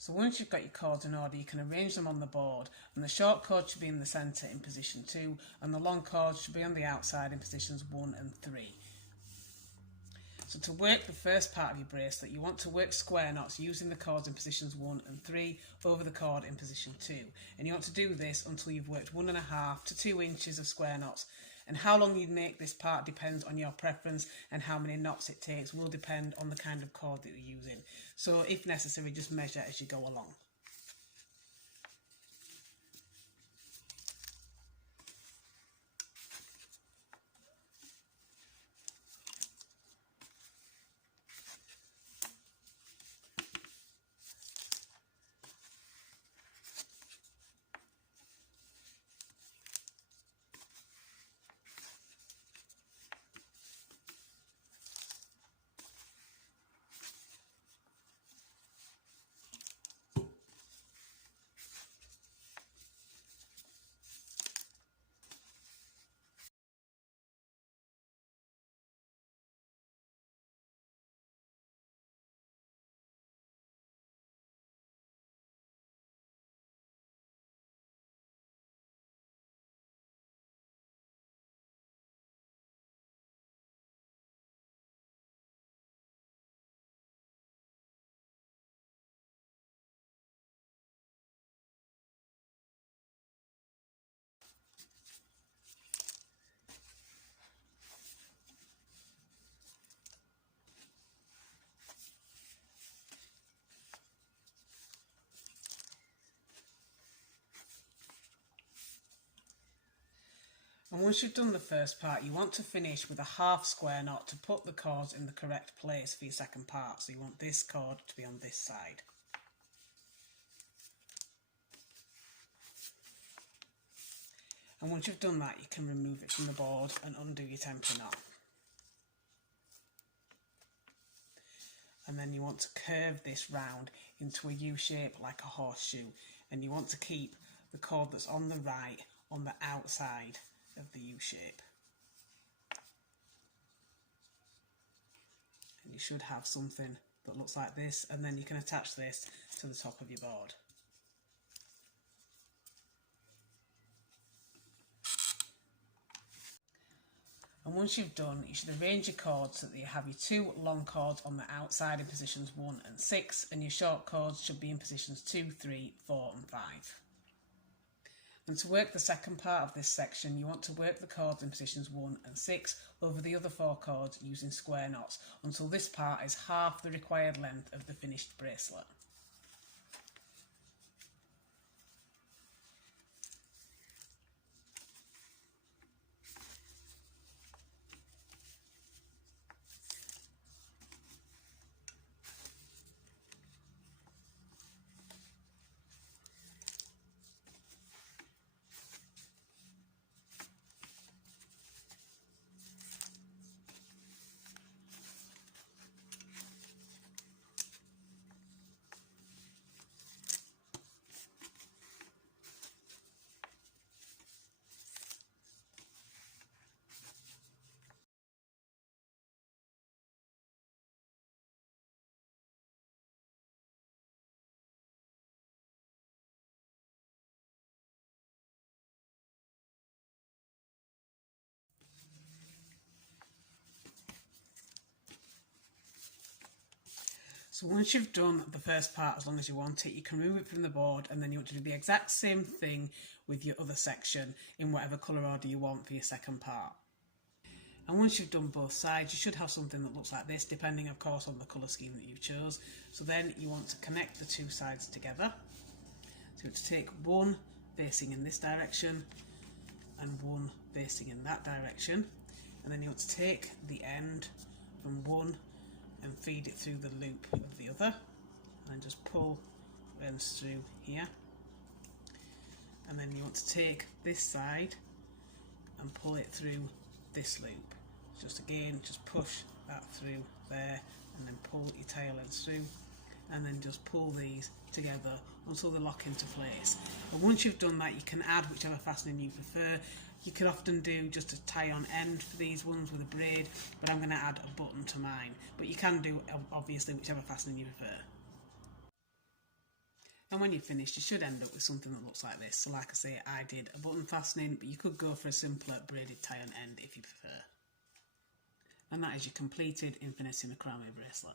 So once you've got your cords in order, you can arrange them on the board, and the short cord should be in the centre in position 2 and the long cord should be on the outside in positions 1 and 3. So to work the first part of your bracelet, you want to work square knots using the cords in positions 1 and 3 over the cord in position 2. And you want to do this until you've worked 1.5 to 2 inches of square knots. And how long you make this part depends on your preference, and how many knots it takes will depend on the kind of cord that you're using. So if necessary, just measure as you go along. And once you've done the first part, you want to finish with a half square knot to put the cords in the correct place for your second part. So you want this cord to be on this side. And once you've done that, you can remove it from the board and undo your temporary knot. And then you want to curve this round into a U shape like a horseshoe, and you want to keep the cord that's on the right on the outside of the U shape. And you should have something that looks like this, and then you can attach this to the top of your board. And once you've done, you should arrange your cords so that you have your 2 long cords on the outside in positions 1 and 6, and your short cords should be in positions 2, 3, 4 and 5. And to work the second part of this section, you want to work the cords in positions 1 and 6 over the other 4 cords using square knots until this part is half the required length of the finished bracelet. So once you've done the first part, as long as you want it, you can remove it from the board, and then you want to do the exact same thing with your other section in whatever colour order you want for your second part. And once you've done both sides, you should have something that looks like this, depending of course on the colour scheme that you've chose. So then you want to connect the 2 sides together. So you want to take one facing in this direction and one facing in that direction, and then you want to take the end from one and feed it through the loop of the other, and just pull ends through here. And then you want to take this side and pull it through this loop. Just push that through there, and then pull your tail ends through, and then just pull these together until they lock into place. And once you've done that, you can add whichever fastening you prefer. You could often do just a tie-on end for these ones with a braid, but I'm going to add a button to mine. But you can do obviously whichever fastening you prefer. And when you're finished, you should end up with something that looks like this. So like I say, I did a button fastening, but you could go for a simpler braided tie on end if you prefer. And that is your completed Infinity Macrame bracelet.